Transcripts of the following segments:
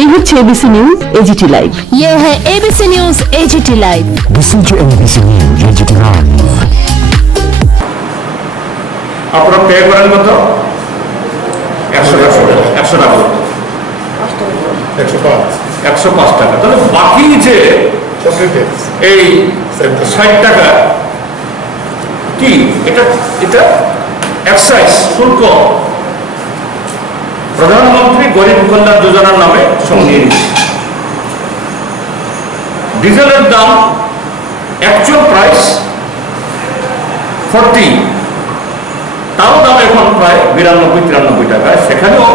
এই হচ্ছে ABC news AGT live. ये है ABC news AGT live. Listen to ABC News AGT Live. আপনারা পে করেন কত? 100 টাকা 105 টাকা। তাহলে বাকি যে এই 60 টাকা কি এটা এক্সাইজ শুল্ক প্রধানমন্ত্রী গরিব কল্যাণ যোজনার নামে সঙ্গে নিচ্ছে। ডিজেলের দাম অ্যাকচুয়াল প্রাইস 40, তারও দাম এখন প্রায় 92-93 টাকা, সেখানেও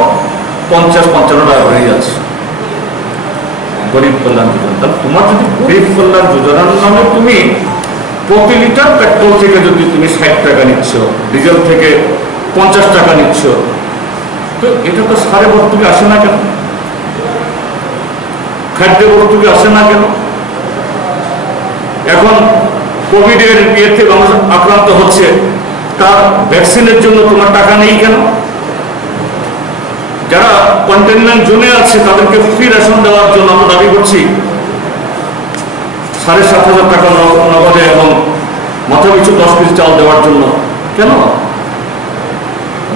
50-55 টাকা হয়ে যাচ্ছে গরিব কল্যাণ যোজনা। তোমার যদি গরিব কল্যাণ যোজনার নামে তুমি প্রতি লিটার পেট্রোল থেকে যদি তুমি 60 টাকা নিচ্ছ, ডিজেল থেকে 50 টাকা নিচ্ছ, তো এটা তো সারে ভর্তুকি আসে না কেন? খাদ্য ভর্তুকি আসে না কেন? এখন কোভিডের ইয়েতে মানুষ আক্রান্ত হচ্ছে, তার ভ্যাকসিনের জন্য তোমার টাকা নেই কেন? যারা কন্টেনমেন্ট জোনে আছে তাদেরকে ফ্রি রেশন দেওয়ার জন্য আমরা দাবি করছি 7,500 টাকা নগদে এবং মাথা পিছু 10 কেজি চাল দেওয়ার জন্য কেন?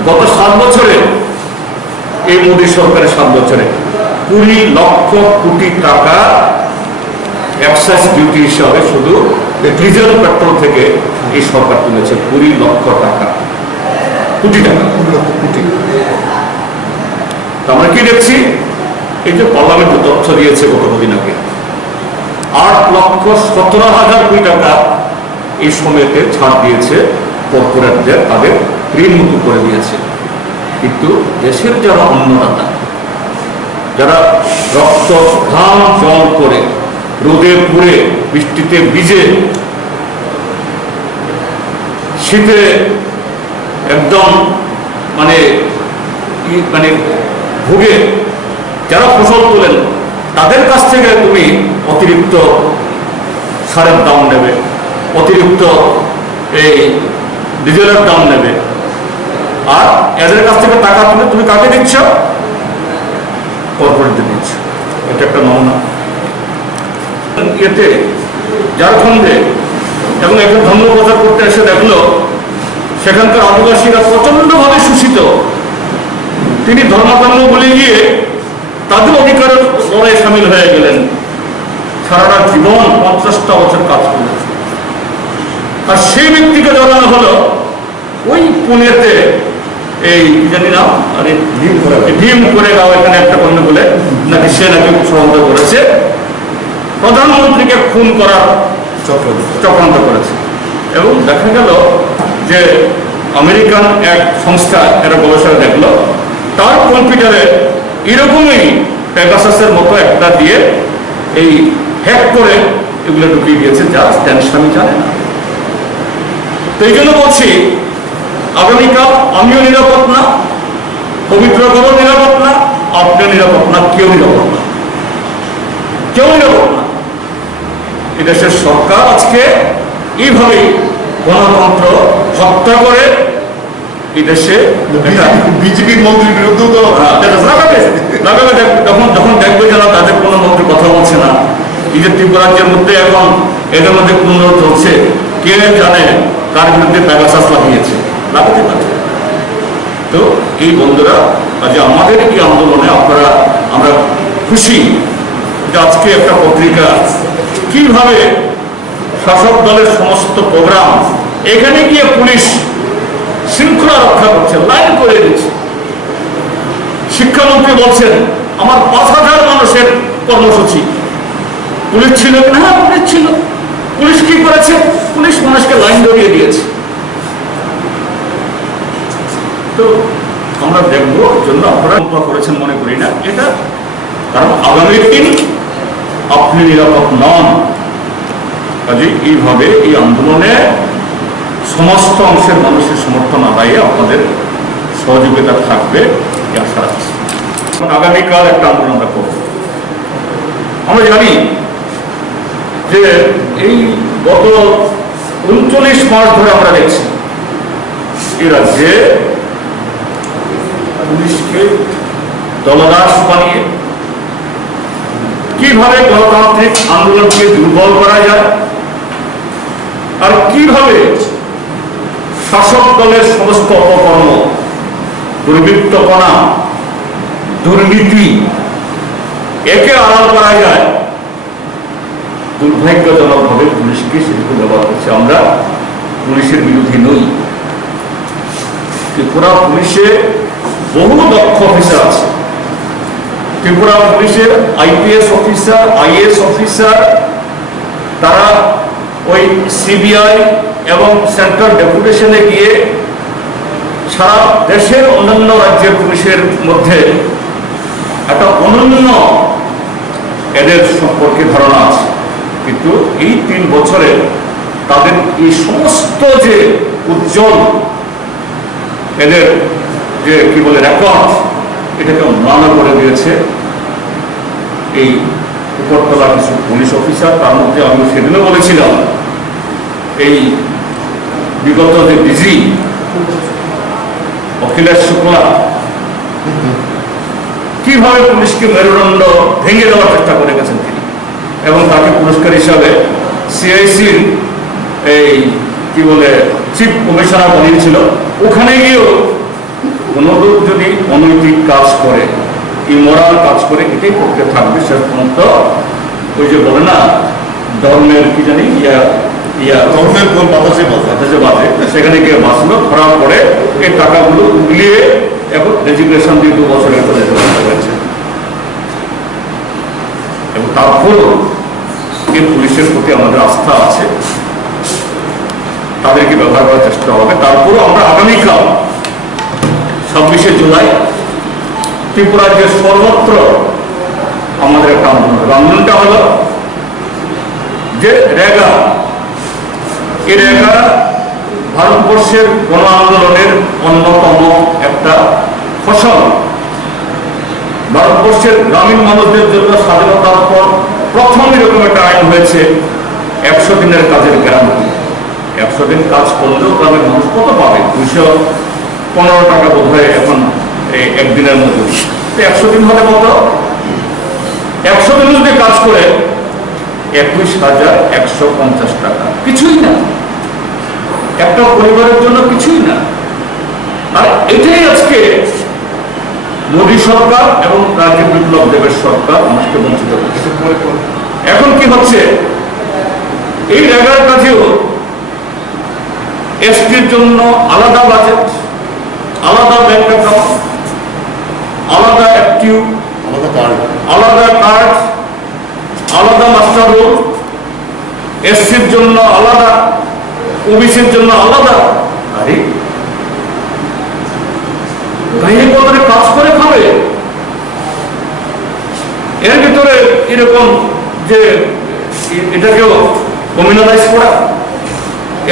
গত 7 বছরে, এই মোদী সরকারের 7 বছরে 20 লক্ষ কোটি টাকা এক্সাইজ ডিউটি হিসাবে শুধু ডিজেল পেট্রোল থেকে এই সরকার তুলেছে। 20 লক্ষ টাকা, কোটি টাকা, কোটি। আমরা কি দেখছি? এই যে পার্লামেন্ট তথ্য দিয়েছে গত কদিন আগে, 8,17,000 কোটি টাকা এই সময়তে ছাড় দিয়েছে কর্পোরেটদের, তাদের ঋণ মুক্ত করে দিয়েছে। কিন্তু দেশের যারা অন্নদাতা, যারা রক্ত ঘাম জল করে রোদে পুড়ে বৃষ্টিতে ভিজে শীতে একদম মানে ভুগে যারা ফসল তোলেন, তাদের কাছ থেকে তুমি অতিরিক্ত সারের দাম নেবে, অতিরিক্ত এই ডিজেলের দাম নেবে, আর এদের কাছ থেকে টাকা তুলে তুমি কাকে দিচ্ছ? কর্পোরেটদের দিচ্ছ। এটা একটা নমুনা। এতে ঝাড়খণ্ডে এবং একটা ধর্ম প্রচার করতে এসে দেখলো সেখানকার আদিবাসীরা প্রচন্ডভাবে শোষিত। তিনি ধর্মাধর্ম বলে গিয়ে তাদের অধিকারের লড়াই সামিল হয়ে গেলেন। সারাটা জীবন 50টা বছর কাজ করেছে। আর সেই ব্যক্তিকে জানানো হলো ওই পুনেতে এই জানি না ভীম করে গাঁও, এখানে একটা কন্য বলে নাকি সে নাকি ষড়যন্ত্র করেছে, প্রধানমন্ত্রীকে খুন করার চক্রান্ত করেছে। এবং দেখা গেল যে আমেরিকান এক সংস্থা একটা গবেষণা দেখলো, তার কম্পিউটারে এরকমই পেগাসাসের মতো একটা দিয়ে এই হ্যাক করে এগুলো ঢুকিয়ে দিয়েছে, যা স্ট্যান্ডস্বামী জানে না। তো এই জন্য বলছি, আগামীকাল আমিও নিরাপদ না, পবিত্র ঘরও নিরাপদ না, আপনিও নিরাপদ না, কেউ নিরাপদ না, কেউ নিরাপদ না। এদেশের সরকার আজকে এইভাবেই গণতন্ত্র হত্যা করে এদেশে বিজেপির মন্ত্রীর বিরুদ্ধে যখন দেখবে যারা তাদের কোনো মন্ত্রী কথা বলছে না, এই যে ত্রিপুরাজ্যের মধ্যে এখন এদের মধ্যে কুন্দ চলছে, কে জানে কার বিরুদ্ধে পেগাসাস লাগিয়েছে, লাগাতে পারে। তো এই বন্ধুরা, আজ আমাদের এই আন্দোলনে আমরা খুশি যে আজকে একটা পত্রিকা কিভাবে শাসক দলের সমস্ত প্রোগ্রাম এখানে গিয়ে পুলিশ শৃঙ্খলা রক্ষা করছে, লাইন করে দিচ্ছে। শিক্ষামন্ত্রী বলছেন আমার 5,000 মানুষের কর্মসূচি, পুলিশ ছিল না? হ্যাঁ, পুলিশ ছিল। পুলিশ কি করেছে? পুলিশ মানুষকে লাইন ধরিয়ে দিয়েছে। তো আমরা দেখবো জন্য আপনারা করেছেন মনে করি না এটা, কারণ আগামীর দিন আপনি নিরাপদ নন। কাজে এইভাবে এই আন্দোলনে সমস্ত অংশের মানুষের সমর্থন আদায়ে আপনাদের সহযোগিতা থাকবে আশা রাখছি। আগামীকাল একটা আন্দোলন আমরা করব। আমরা জানি যে এই গত 39 মাস ধরে আমরা দেখছি এই রাজ্যে পুলিশকে দলদাস বানিয়ে কিভাবে গণতান্ত্রিক আন্দোলনকে দুর্বল করা যায় আর কিভাবে শাসক দলের সমস্ত অপকর্ম, দুর্বৃত্তপনা, দুর্নীতি একে আড়াল করা যায়, দুর্ভাগ্যজনকভাবে পুলিশকে সেরকম ব্যবহার করছে। আমরা পুলিশের বিরোধী নই, ত্রিপুরা পুলিশে বহু দক্ষ অফিসার আছে। ত্রিপুরা পুলিশের আইপিএস অফিসার, আইএস অফিসার, তারা ওই সিবিআই এবং সেন্ট্রাল ডেপুটেশনে গিয়ে সারা দেশের অন্যান্য রাজ্যের পুলিশের মধ্যে একটা অনন্য এদের সম্পর্কে ধারণা আছে। কিন্তু এই 3 বছরে তাদের এই সমস্ত যে উজ্জ্বল এদের যে কি বলে রেকর্ড, এটাকে ম্লান করে দিয়েছে এই উপরতলা কিছু পুলিশ অফিসার। তার মধ্যে আমি সেদিনও বলেছিলাম, এই বিগত যে ডিজি অখিলেশ শুক্লা কিভাবে পুলিশকে মেরুদণ্ড ভেঙে দেওয়ার চেষ্টা করে গেছেন তিনি, এবং তাকে পুরস্কার হিসাবে সিআইসির এই কি বলে চিফ কমিশনার বানিয়েছিল। ওখানে গিয়েও কোনো লোক যদি অনৈতিক কাজ করে, ইমোরাল কাজ করে, এটাই করতে থাকবে শেষ পর্যন্ত। ওই যে বলে না ধর্মের কি জানি ধর্মের কোন বাতাসে বাজে, সেখানে গিয়ে বাঁচলো, ধরা পড়ে এই টাকাগুলো উগলিয়ে এখন রেজিগনেশন দিয়ে 2 বছরের করে হয়েছে। এবং তারপরও এই পুলিশের প্রতি আমাদের আস্থা আছে, তাদেরকে ব্যবহার করার চেষ্টা হবে। তারপরও আমরা আগামীকাল 26শে জুলাই ত্রিপুরার যে সর্বত্র আমাদের একটা আন্দোলনটা হলো যে রেগা। এই রেগা ভারতবর্ষের গণ আন্দোলনের অন্যতম একটা ফসল। ভারতবর্ষের গ্রামীণ মানুষদের জন্য স্বাধীনতার পর প্রথম এরকম একটা আইন হয়েছে 100 দিনের কাজের গ্যারান্টি। 100 দিন কাজ করলেও গ্রামের মানুষ কত পাবে? 215 টাকা বোধ হয় এখন একদিনের মধ্যে। 100 দিন হলে কত? 100 দিন যদি কাজ করে 21,150 টাকা, কিছুই না, একটা পরিবারের জন্য কিছুই না। আর এটাই আজকে মোদী সরকার এবং রাজীব বিপ্লব দেবের সরকার মানুষকে বঞ্চিত করছে। এখন কি হচ্ছে, এই রেগার কাজেও এসটির জন্য আলাদা বাজেট, আলাদা ব্যাংক অ্যাকাউন্ট, আলাদা অ্যাক্টিভ, আলাদা কার্ড, আলাদা মাস্টার রোল, এসসির জন্য আলাদা, ওবিসির জন্য আলাদা। আরে গায়ে পদরে কাজ করে খাবে, এর ভিতরে এরকম যে এটাকেও কমিউনালাইজ করা,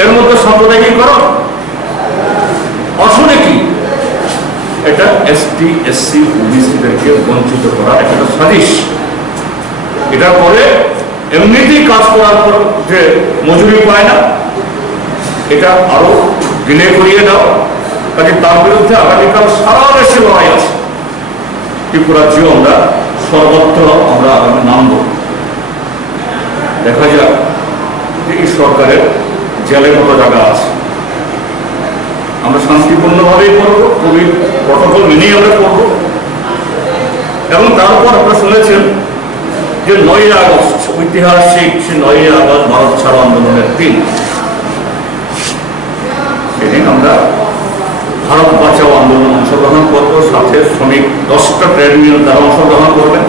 এর মধ্যে সাম্প্রদায়িকীকরণ, আসলে কি এটা এসটি এসসি ওবিসিদেরকে বঞ্চিত করা একটা সাজিশ। এটা করে এমনিতেই কাজ করার পর যে মজুরি পায় না, এটা আরো ডিলে করিয়ে দাও। কাজে তার বিরুদ্ধে আগামীকাল সারা দেশে লড়াই আছে। ত্রিপুরাজ্যেও আমরা সর্বত্র আমরা আগামী নামব। দেখা যাক এই সরকারের জেলে কত জায়গা আছে। আমরা শান্তিপূর্ণভাবেই করবো, কোভিড প্রটোকল মেনেই আমরা করবো। এবং তারপর আপনারা শুনেছেন যে 9ই আগস্ট ঐতিহাসিক, সে 9ই আগস্ট ভারত ছাড়ো আন্দোলনের দিন। সেদিন আমরা ভারত বাঁচাও আন্দোলন অংশগ্রহণ করবো, সাথে শ্রমিক 10টা ট্রেড ইউনিয়ন তারা অংশগ্রহণ করবেন।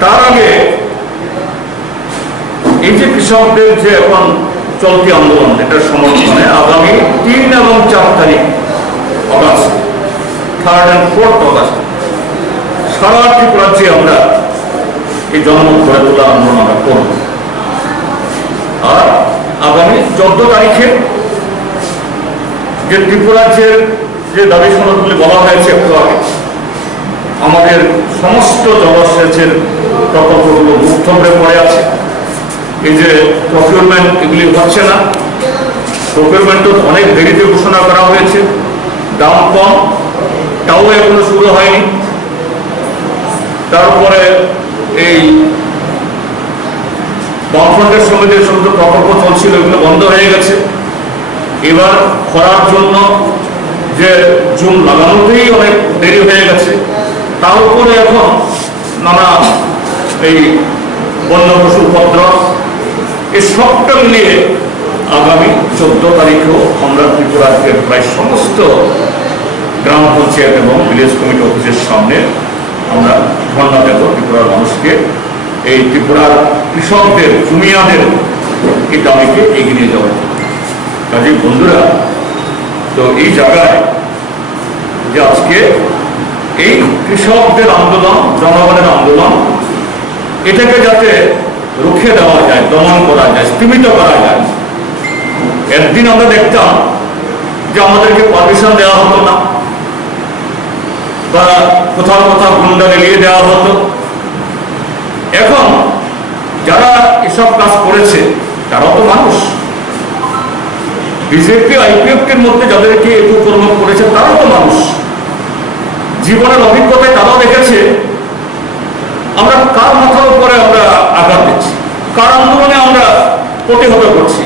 তার আগে এই যে কৃষকদের যে এখন চলতি আন্দোলন, এটার সমর্থনে আগামী 3 এবং 4 তারিখ August, 3rd and 4th August সারা ত্রিপুরাজ্যে আমরা এই জনমত গড়ে তোলা আন্দোলন আমরা করব। আর আগামী 14 তারিখে যে ত্রিপুরাজ্যের যে দাবি সনদগুলি বলা হয়েছে একটু আগে, আমাদের সমস্ত জলসেচের প্রকল্পগুলো মুক্ত হয়ে পড়ে আছে। এই যে প্রকিউরমেন্ট এগুলি হচ্ছে না, প্রকিউরমেন্টও অনেক দেরিতে ঘোষণা করা হয়েছে, দাম কম, তাও এখনো শুরু হয়নি। তারপরে এই বামফ্রন্টের সঙ্গে যে সমস্ত প্রকল্প চলছিল এগুলো বন্ধ হয়ে গেছে। এবার খরার জন্য যে জুম লাগানোতেই অনেক দেরি হয়ে গেছে, তার উপরে এখন নানা এই বন্য পশু উপদ্রব, এই সবটা মিলিয়ে আগামী 14 তারিখেও আমরা ত্রিপুরাকে প্রায় সমস্ত গ্রাম পঞ্চায়েত এবং ভিলেজ কমিটি অফিসের সামনে আমরা ধর্ণা দেব ত্রিপুরার মানুষকে, এই ত্রিপুরার কৃষকদের, জমিয়াদের এই দাবিকে এগিয়ে নিয়ে যাওয়ার। কাজে বন্ধুরা, তো এই জায়গায় যে আজকে এই কৃষকদের আন্দোলন, জনগণের আন্দোলন, এটাকে যাতে রুখে দেওয়া যায়, দমন করা যায়, স্তীমিত করা যায়। একদিন আমরা দেখতাম যে আমাদেরকে পারমিশন দেওয়া হতো না, বা কোথাও কোথাও গুন্ডা লেলিয়ে দেওয়া হতো। এখন যারা এসব কাজ করেছে তারাও তো মানুষ। বিজেপি আইপিএফের মধ্যে যাদেরকে একটু কর্ম করেছে তারাও তো মানুষ। জীবনের অভিজ্ঞতায় তারাও দেখেছে আমরা কার মাথার উপরে আমরা আঘাত দিচ্ছি, কার আন্দোলনে আমরা প্রতিহত করছি।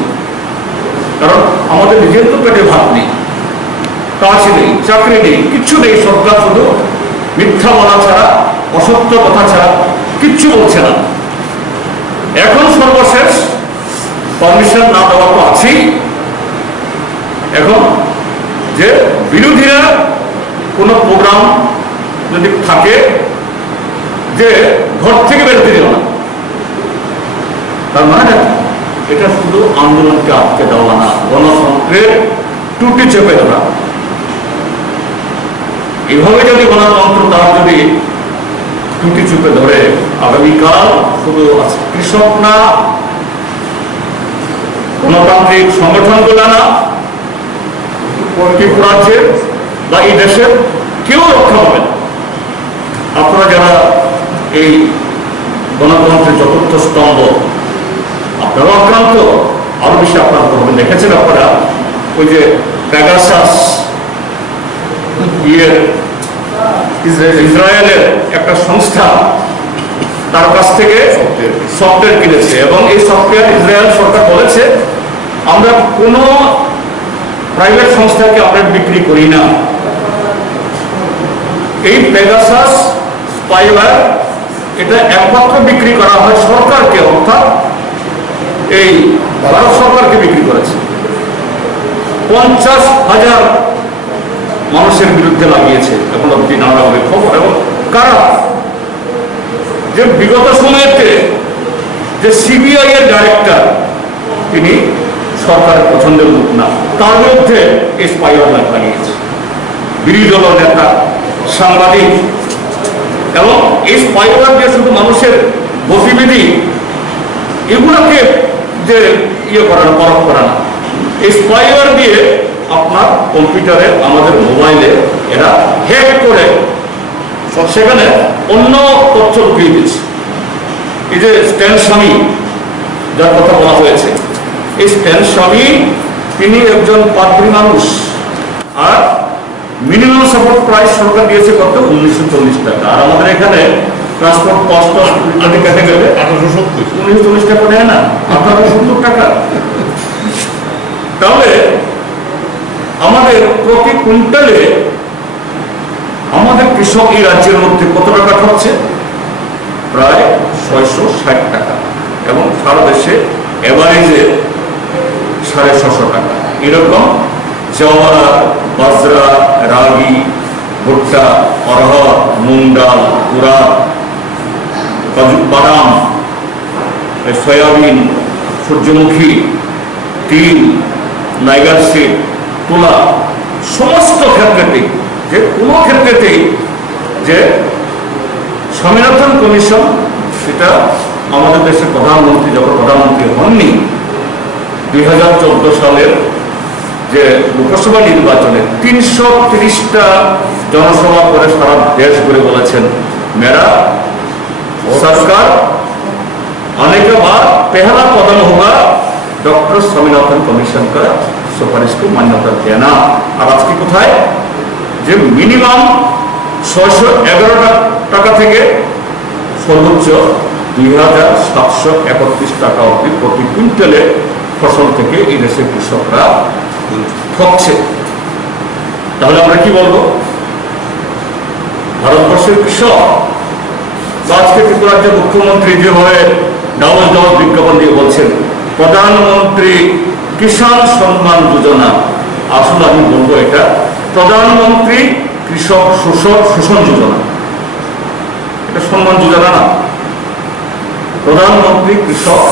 কারণ আমাদের নিজের তো পেটে ভাত নেই, কাজ নেই, চাকরি নেই, কিচ্ছু নেই। সরকার শুধু মিথ্যা বলা ছাড়া, অসত্য কথা ছাড়া কিচ্ছু বলছে না। এখন সর্বশেষ পারমিশন না দেওয়া তো আছেই। এখন যে বিরোধীরা কোনো প্রোগ্রাম যদি থাকে যে ঘর থেকে বেরোতে দিল না, তার মানে এটা শুধু আন্দোলনকে আটকে দেওয়া না, গণতন্ত্রের টুটি চেপে ধরা। এভাবে যদি গণতন্ত্র তার যদি টুটি চেপে ধরে, আগামীকাল শুধু কৃষক না, গণতান্ত্রিক সংগঠনগুলো না, ত্রিপুরাজ্যের বা এই দেশের কেউ রক্ষা পাবে না। আপনারা যারা এই গণতন্ত্রের চতুর্থ স্তম্ভ, আপনারাও আক্রান্ত, আরো বেশি আক্রান্ত হবেন। দেখেছেন আপনারা ওই যে পেগাসাস ইসরায়েলের একটা সংস্থা তার কাছ থেকে সফটওয়্যার কিনেছে, এবং এই সফটওয়্যার ইসরায়েল সরকার বলেছে আমরা কোনো প্রাইভেট সংস্থাকে আমরা বিক্রি করি না। এই পেগাসাস স্পাইওয়্যার এটা একমাত্র বিক্রি করা হয় সরকারকে, অর্থাৎ এই ভারত সরকারকে বিক্রি করেছে। 50,000 মানুষের বিরুদ্ধে লাগিয়েছে এখন অব্দি নানাভাবে খবর। এবং কারা যে বিগত সময়েতে যে সিবিআই এর ডাইরেক্টর, তিনি সরকারের পছন্দের লোক না, তার বিরুদ্ধে এই স্পাইওয়্যার লাগিয়েছে বিরোধী দল নেতা, সাংবাদিক। এবং এই স্পাইওয়্যার যে শুধু মানুষের গতিবিধি এগুলোকে যে করা না, পরখ করা না, এই স্পাইওয়্যার দিয়ে আপনার কম্পিউটারে, আমাদের মোবাইলে এরা হ্যাক করে সেখানে অন্য তথ্য ঢুকিয়ে দিচ্ছে। এই যে স্ট্যান স্বামী যার কথা বলা হয়েছে, এই স্ট্যান স্বামী তিনি একজন পাদ্রী মানুষ, আর মিনিমাম সাপোর্ট প্রাইস সরকার দিয়েছে কত? 1940 টাকা। আর আমাদের এখানে ট্রান্সপোর্ট কস্ট কেটে গেলে 1940 টাকা দেয় না, 1870 টাকা। তাহলে আমাদের প্রতি কুইন্টালে আমাদের কৃষক এই রাজ্যের মধ্যে কত টাকা খাচ্ছে? প্রায় 660 টাকা, এবং সারা দেশে এভারেজে 650 টাকা। এরকম জওয়ার, বাজরা, রাগি, ভুট্টা, অরহর, মুগ ডাল, তুরা, বাদাম, সয়াবিন, সূর্যমুখী, তিল, নাইগার সিড, তুলা, সমস্ত ক্ষেত্রেতেই, যে কোনো ক্ষেত্রেতেই যে স্বামীনাথন কমিশন, সেটা আমাদের দেশের প্রধানমন্ত্রী যখন প্রধানমন্ত্রী হননি 2014 সালের যে লোকসভা নির্বাচনে 330টা জনসভা করে সারা দেশ ঘুরে বলেছেন, মেরা সরকার आने के बाद पहला कदम होगा डॉक्टर स्वामीनाथन कमीशन का সুপারিশকে মান্যতা দেয় না। আর আজকে কোথায় যে মিনিমাম 611 টাকা থেকে সর্বোচ্চ 2731 টাকা অবধি প্রতি কুইন্টালে ফসল থেকে এই দেশের কৃষকরা ঠকছে। তাহলে আমরা কি বলবো? ভারতবর্ষের কৃষক বা আজকে ত্রিপুরাজ্যের মুখ্যমন্ত্রী যেভাবে ডাবল বিজ্ঞাপন দিয়ে বলছেন প্রধানমন্ত্রী কিষাণ সম্মান যোজনা, আসলে আমি বলবো এটা প্রধানমন্ত্রী কৃষক শোষণ যোজনা। এটা সম্মান যোজনা না, প্রধানমন্ত্রী কৃষক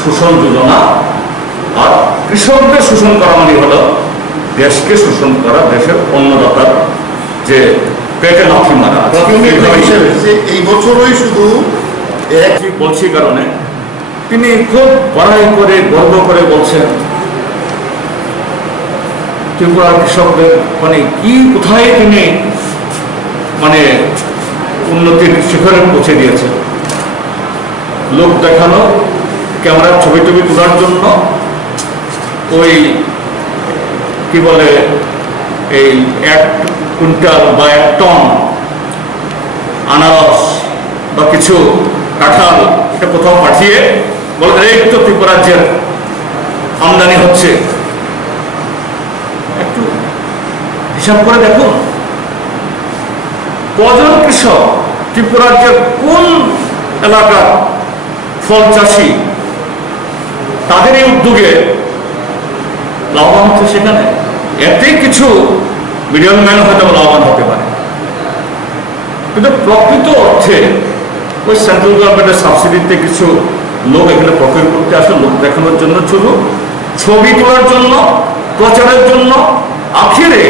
শোষণ যোজনা। আর কৃষকদের শোষণ করা মানে হলো দেশকে শোষণ করা, দেশের অন্নদাতার যে পেটে লাথি মারা। এই বছরই শুধু বলছি কারণে তিনি খুব বড়াই করে গর্ব করে বলছেন ত্রিপুরার কৃষকদের মানে কি কোথায় তিনি মানে উন্নতির শিখরে পৌঁছে দিয়েছেন। লোক দেখানো, ক্যামেরার ছবি টবি তোলার জন্য ওই কি বলে এই 1 কুইন্টাল বা 1 টন আনারস বা কিছু কাঁঠাল এটা কোথাও পাঠিয়ে বলে এই তো ত্রিপুরাজ্যের আমদানি হচ্ছে। একটু হিসাব করে দেখুন কজন কৃষক ত্রিপুরাজ্যের কোন এলাকার ফল চাষি তাদের এই উদ্যোগে লাভবান হচ্ছে। সেখানে এতে কিছু মিডলম্যান হয়তো লাভবান হতে পারে, কিন্তু প্রকৃত অর্থে ওই সেন্ট্রাল গভর্নমেন্টের সাবসিডিতে কিছু লোক এখানে প্রকল্প করতে আসে, লোক দেখানোর জন্য, শুধু ছবি তোলার জন্য, প্রচারের জন্য। আখেরে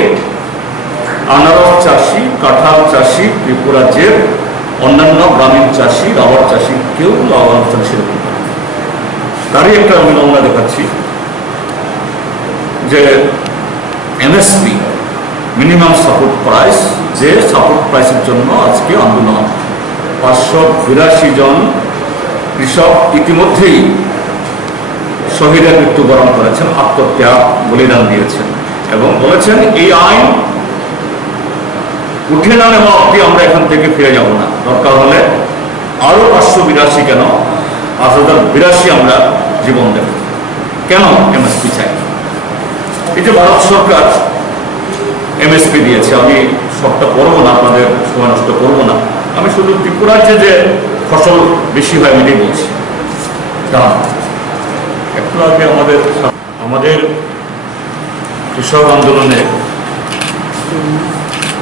আনারস চাষি, কাঁঠাল চাষি, ত্রিপুরাজ্যের অন্যান্য গ্রামীণ চাষি, রাবার চাষি কেউ লাভবান হচ্ছেন সেরকম। তারই একটা আমি নমুনা দেখাচ্ছি যে এমএসপি মিনিমাম সাপোর্ট প্রাইস, যে সাপোর্ট প্রাইসের জন্য আজকে আন্দোলন। 582 জন কৃষক ইতিমধ্যেই শহীদের মৃত্যুবরণ করেছেন, আত্মত্যাগ বলিদান দিয়েছেন এবং বলেছেন এই আইন উঠে না নেওয়া অব্দি আমরা এখান থেকে ফিরে যাব না, দরকার হলে আরো 582 কেন 5082 আমরা জীবন দেব। কেন এমএসপি চাই? এই যে ভারত সরকার এমএসপি দিয়েছে, আমি সবটা করবো না, আপনাদের সময় নষ্ট করবো না, আমি শুধু ত্রিপুরাজ্যে যে ফসল বেশি হয় এটাই বলছি। একটু আগে আমাদের কৃষক আন্দোলনে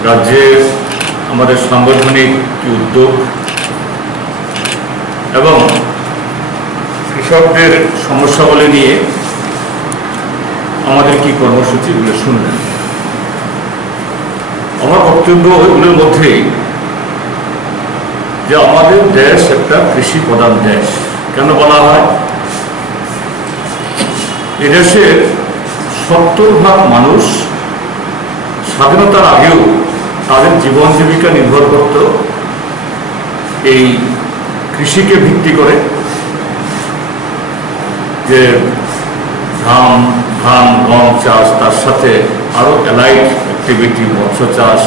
রাজ্যে আমাদের সাংগঠনিক কি উদ্যোগ এবং কৃষকদের সমস্যাগুলি নিয়ে আমাদের কি কর্মসূচি এগুলো শুনলেন। আমার বক্তব্য ওইগুলোর মধ্যেই যে আমাদের দেশ একটা কৃষি প্রধান দেশ। কেন বলা হয়? এদেশের 70% মানুষ স্বাধীনতার আগেও তাদের জীবন জীবিকা নির্ভর করত এই কৃষিকে ভিত্তি করে, যে ধান গম চাষ, তার সাথে আরো অ্যালাইড অ্যাক্টিভিটি, মৎস্য চাষ,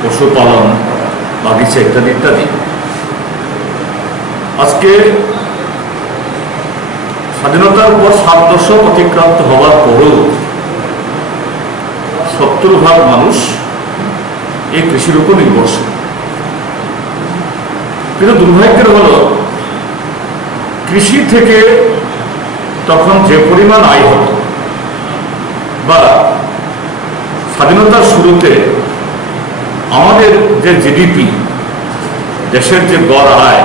পশুপালন, বাগিচা ইত্যাদি ইত্যাদি। আজকে স্বাধীনতার পর 7 দশক অতিক্রান্ত হওয়ার পরও 70% মানুষ এই কৃষির উপর নির্ভরশীল। কিন্তু দুর্ভাগ্যের হলো কৃষি থেকে তখন যে পরিমাণ আয় হতো বা স্বাধীনতার শুরুতে আমাদের যে জিডিপি, দেশের যে গড় আয়,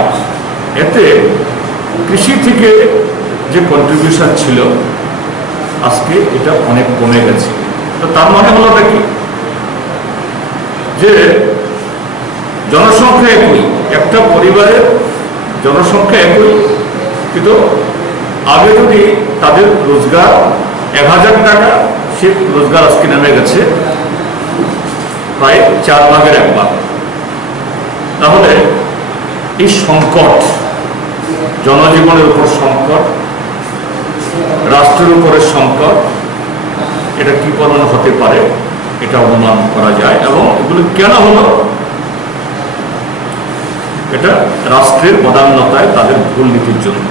এতে কৃষি থেকে যে কন্ট্রিবিউশন ছিল আজকে এটা অনেক কমে গেছে। তো তার মানে হলো নাকি যে জনসংখ্যা একই, একটা পরিবারের জনসংখ্যা একই, কিন্তু আগে যদি তাদের রোজগার 1000 টাকা, সে রোজগার আজকে নেমে গেছে প্রায় 4 ভাগের 1 ভাগ। তাহলে এই সংকট, জনজীবনের উপর সংকট, রাষ্ট্রের উপরে সংকট, এটা কি কারণে হতে পারে এটা অনুমান করা যায়। এবং এগুলো কেন হলো, এটা রাষ্ট্রের বদান্যতায় তাদের ভুল নীতির জন্য।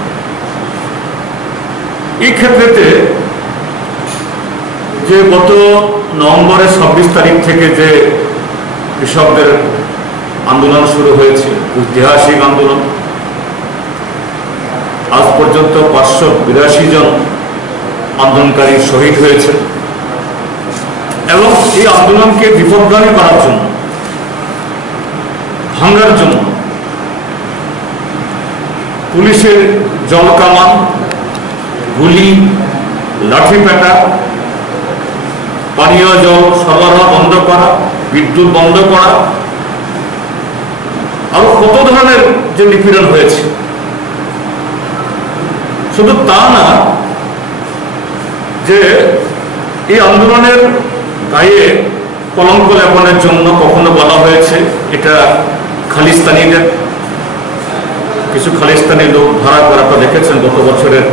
এই ক্ষেত্রেতে যে গত নভেম্বরের 26 তারিখ থেকে যে কৃষকদের আন্দোলন শুরু হয়েছে, ঐতিহাসিক আন্দোলন, আজ পর্যন্ত 582 জন আন্দোলনকারী শহীদ হয়েছে। এবং এই আন্দোলনকে বিপদগামী করার জন্য, ভাঙার জন্য পুলিশের জল কামান, গুলি, লাঠিপেটা, পানীয় জল সরবরাহ বন্ধ করা, বিদ্যুৎ বন্ধ করা, আরো কত ধরনের যে নিপীড়ন হয়েছে। শুধু তা না, যে এই আন্দোলনের গায়ে কলঙ্ক লেপনের জন্য কখনো বলা হয়েছে এটা খালিস্তানিদের, কিছু খালিস্তানি লোক ধরা করাটা দেখেছেন গত বছরের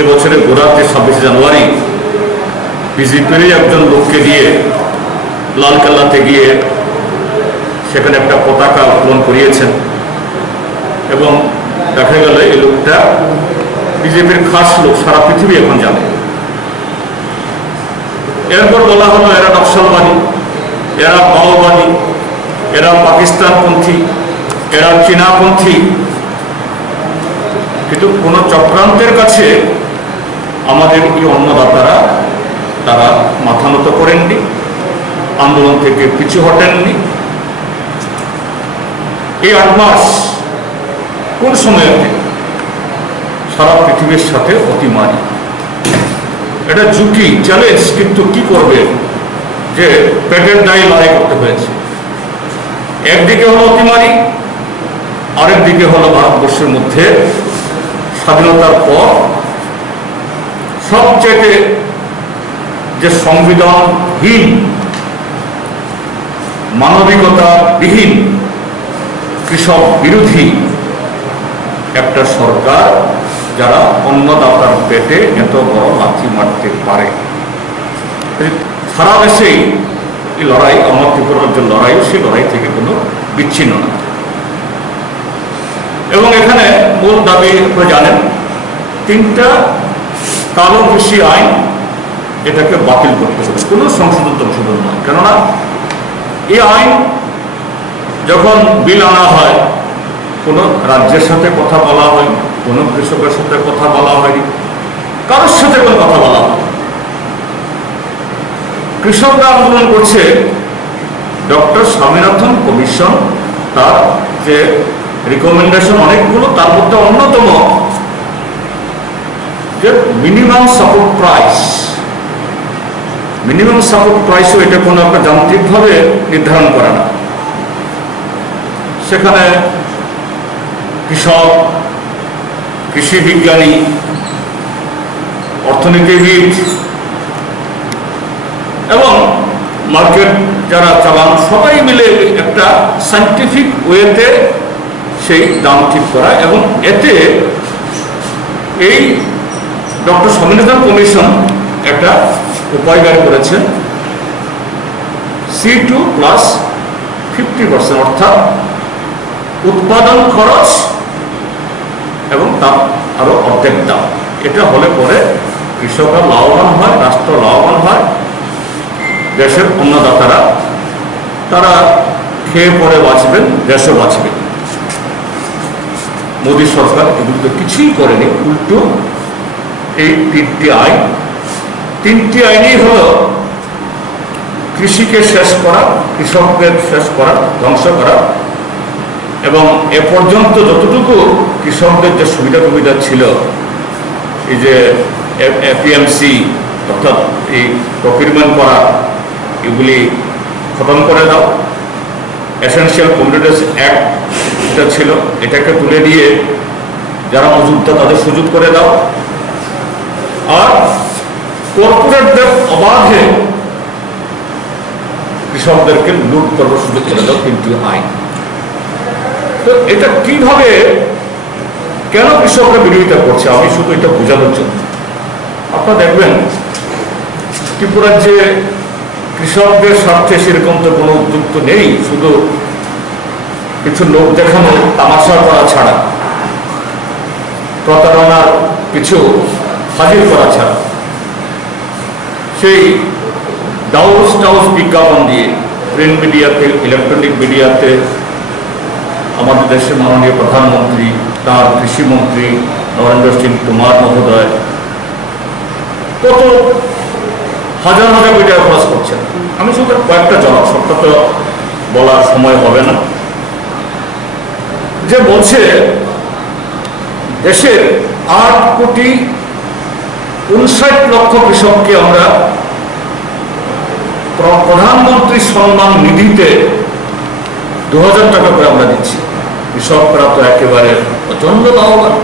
এবছরের গোড়াতে 26 জানুয়ারি বিজেপিরই একজন লোককে দিয়ে লালকেল্লাতে গিয়ে সেখানে একটা পতাকা উত্তোলন করিয়েছেন এবং দেখা গেল এই লোকটা বিজেপির খাস লোক, সারা পৃথিবী এখন জানে। এরপর বলা হলো এরা নকশালবাদী, এরা মাওবাদী, এরা পাকিস্তানপন্থী, এরা চীনাপন্থী। কিন্তু কোন চক্রান্তের কাছে আমাদের এই অন্নদাতারা তারা মাথা নত করেননি, আন্দোলন থেকে পিছু হটেননি। এই 8 মাস কোন সময়তে সারা পৃথিবীর সাথে অতিমারি, এটা ঝুঁকি, চ্যালেঞ্জ, কিন্তু কি করবে, যে পেটের দায়ে লড়াই করতে হয়েছে। একদিকে হলো অতিমারি, আরেক দিকে হলো ভারতবর্ষের মধ্যে স্বাধীনতার পর সবচেয়ে যে সংবিধানহীন, মানবিকতা বিহীন, কৃষক বিরোধী একটা সরকার, যারা অন্নদাতার পেটে এত বড় লাথি মারতে পারে। সারা দেশেই এই লড়াই, আমার ত্রিপুরার যে লড়াই, সেই লড়াই থেকে কোনো বিচ্ছিন্ন না। এবং এখানে মূল দাবি আপনারা জানেন, 3টা কালো কৃষি আইন, এটাকে বাতিল করতে হবে, কোনো সংশোধন নয়। কেননা এই আইন যখন বিল আনা হয়, কোনো রাজ্যের সাথে কথা বলা হয়নি, কোনো কৃষকের সাথে কথা বলা হয়নি, কারোর সাথে কোনো কথা বলা হয়। কৃষকরা আন্দোলন করছে, ডক্টর স্বামীনাথন কমিশন তার যে রিকমেন্ডেশন অনেকগুলো, তার মধ্যে অন্যতম যে minimum support price. Minimum support প্রাইসও এটা কোনো একটা যান্ত্রিকভাবে নির্ধারণ করে না। সেখানে কৃষক, কৃষি বিজ্ঞানী, অর্থনীতিবিদ এবং মার্কেট যারা চালান, সবাই মিলে একটা সায়েন্টিফিক ওয়েতে সেই দাম ঠিক করা। এবং এতে এই ডক্টর স্বামীনাথন কমিশন একটা উপায় বের করেছেন, C2 প্লাস 50%, অর্থাৎ উৎপাদন খরচ এবং তার আরো অর্ধেক দাম। এটা হলে পরে কৃষকরা লাভবান হয়, রাষ্ট্র লাভবান হয়, দেশের অন্নদাতারা তারা খেয়ে পরে বাঁচবেন, দেশও বাঁচবে। মোদী সরকার এগুলো তো কিছুই করেনি, উল্টো এই 3টি আইনই হল কৃষিকে শেষ করা, কৃষকদের শেষ করা, ধ্বংস করা। এবং এ পর্যন্ত যতটুকু কৃষকদের যে সুবিধা ছিল, এই যে এপিএমসি অর্থাৎ এই প্রকিউরমেন্ট করা, এগুলি খতম করে দাও। এসেনশিয়াল কমোডিটিস অ্যাক্ট যেটা ছিল, এটাকে তুলে দিয়ে যারা মজুদদার তাদের সুযোগ করে দাও। আর কর্পোরেটদের অবাধে কৃষকদেরকে লুট করার সুযোগ করে দাও 3টি আইন। তো এটা কিভাবে, কেন কৃষকরা বিরোধিতা করছে, আমি শুধু এটা বোঝানোর জন্য। আপনারা দেখবেন ত্রিপুরার যে কৃষকদের স্বার্থে সেরকম তো কোনো উদ্যোগ তো নেই, শুধু কিছু লোক দেখানো তামাশা করা ছাড়া, প্রতারণার কিছু হাজির করা ছাড়া, সেই ডাউস বিজ্ঞাপন দিয়ে প্রিন্ট মিডিয়াতে, ইলেকট্রনিক মিডিয়াতে আমাদের দেশের মাননীয় প্রধানমন্ত্রী, তার কৃষিমন্ত্রী নরেন্দ্র সিং তোমার মহোদয় কত হাজার হাজার কোটি টাকা খরচ করছেন। আমি শুধু কয়েকটা জবাব, সবটা তো বলার সময় হবে না, যে বলছে দেশের 8,59,00,000 কৃষককে আমরা প্রধানমন্ত্রী সম্মান নিধিতে 2,000 টাকা করে আমরা দিচ্ছি। কৃষকরা তো একেবারে প্রচন্ড লাভবান।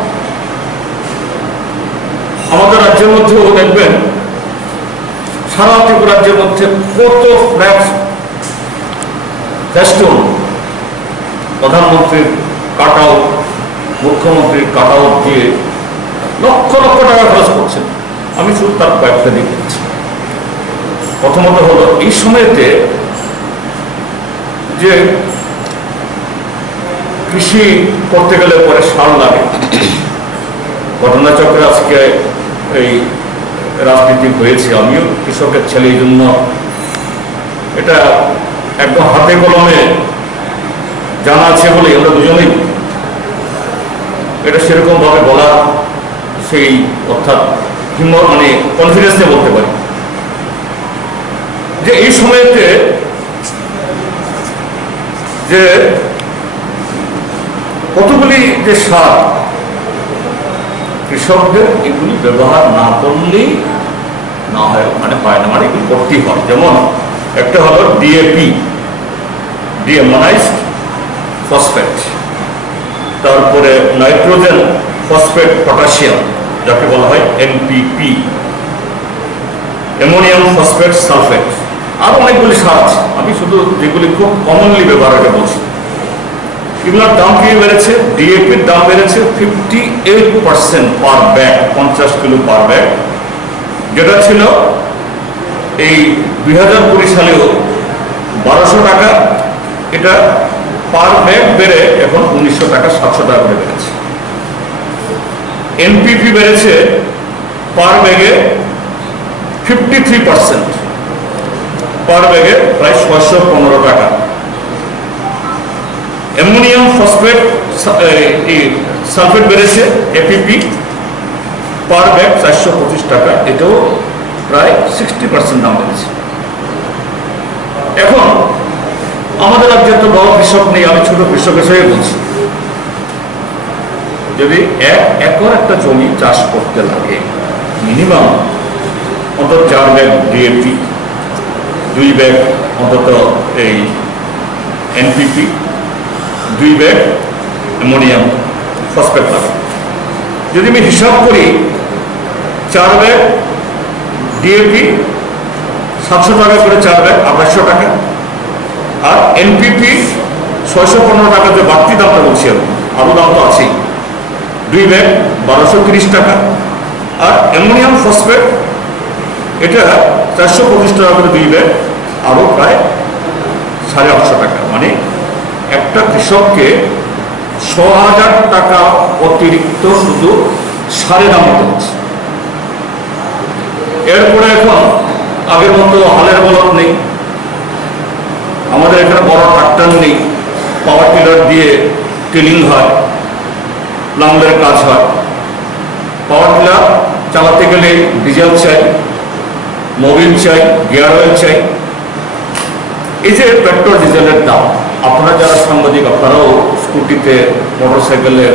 আমাদের রাজ্যের মধ্যেও দেখবেন, সারা ত্রিপুরা রাজ্যের মধ্যে কত ফ্ল্যাক্স ফেস্টুন প্রধানমন্ত্রীর কাট আউট, মুখ্যমন্ত্রীর কাট আউট দিয়ে লক্ষ লক্ষ টাকা খরচ করছেন। আমি শুধু তার কয়েকটা দিক দিচ্ছি। প্রথমত হলো এই সময়তে যে কৃষি করতে গেলে পরে সার লাগে, ঘটনাচক্রে আজকে এই রাজনীতি হয়েছে, আমিও কৃষকের ছেলে, এই জন্য এটা একদম হাতে কলমে জানা আছে বলে আমরা দুজনেই এটা সেরকম ভাবে বলা, সেই অর্থাৎ মানে কনফিডেন্স নিয়ে বলতে পারি যে এই সময়তে যে কতগুলি যে সার কৃষকদের এগুলি ব্যবহার না করলেই না হয়, মানে হয় না, মানে এগুলি করতেই হয়। যেমন একটা হলো ডিএপি, ডিএমোনাইজড ফসফেট, তারপরে নাইট্রোজেন ফসফেট পটাশিয়াম যাকে বলা হয় এনপিপি, অ্যামোনিয়াম ফসফেট সালফেট, আরো অনেকগুলি সার আছে। আমি শুধু যেগুলি খুব কমনলি ব্যবহার করে বলছি। এগুলোর দাম কি বেড়েছে? ডিএপির দাম বেড়েছে 58% পার ব্যাগ, 50 কিলো পার ব্যাগ, যেটা ছিল এই 2020 সালেও 1200 টাকা, এটা পার ব্যাগ বেড়ে এখন 1900 টাকা, 700 টাকা করে বেড়েছে। এনপিপি বেড়েছে পার ব্যাগে 53%, পার ব্যাগে প্রায় 615 টাকা। অ্যামোনিয়াম ফসফেট সালফেট বেড়েছে এপিপি, পার ব্যাগ 425 টাকা, এটাও প্রায় 60% দাম বেড়েছে। এখন আমাদের রাজ্যে তো বড় কৃষক নেই, আমি ছোট কৃষক হিসেবে বলছি। যদি 1 একর একটা জমি চাষ করতে লাগে, মিনিমাম অন্তত 4 ব্যাগ ডিএপি, 2 ব্যাগ অন্তত এই এনপিপি, 2 ব্যাগ অ্যামোনিয়াম ফসফেট লাগে। যদি আমি হিসাব করি 4 ব্যাগ ডিএপি 700 টাকা করে, 4 ব্যাগ 2800 টাকা, আর এনপিপি 615 টাকা, যে বাড়তি দামটা বলছি আমি, আরো দাম তো আছেই, 2 ব্যাগ 1230 টাকা, আর অ্যামোনিয়াম ফসফেট এটা 425 টাকা করে 2 ব্যাগ, আরো প্রায় 850 টাকা। মানে একটা কৃষককে 6000 টাকা অতিরিক্ত শুধু সারে দাম দিতে হচ্ছে। এরপরে এখন আগের মতো হালের বলদ নেই, আমাদের এখানে বড় ট্রাক্টর নেই, পাওয়ার টিলার দিয়ে টিলিং হয়, লাঙ্গলের কাজ হয়। পাওয়ার টিলার চালাতে গেলে ডিজেল চাই, মোবিল চাই, গিয়ার অয়েল চাই। এই যে পেট্রোল ডিজেলের দাম, আপনারা যারা সাংবাদিক, আপনারাও স্কুটিতে, মোটর সাইকেলে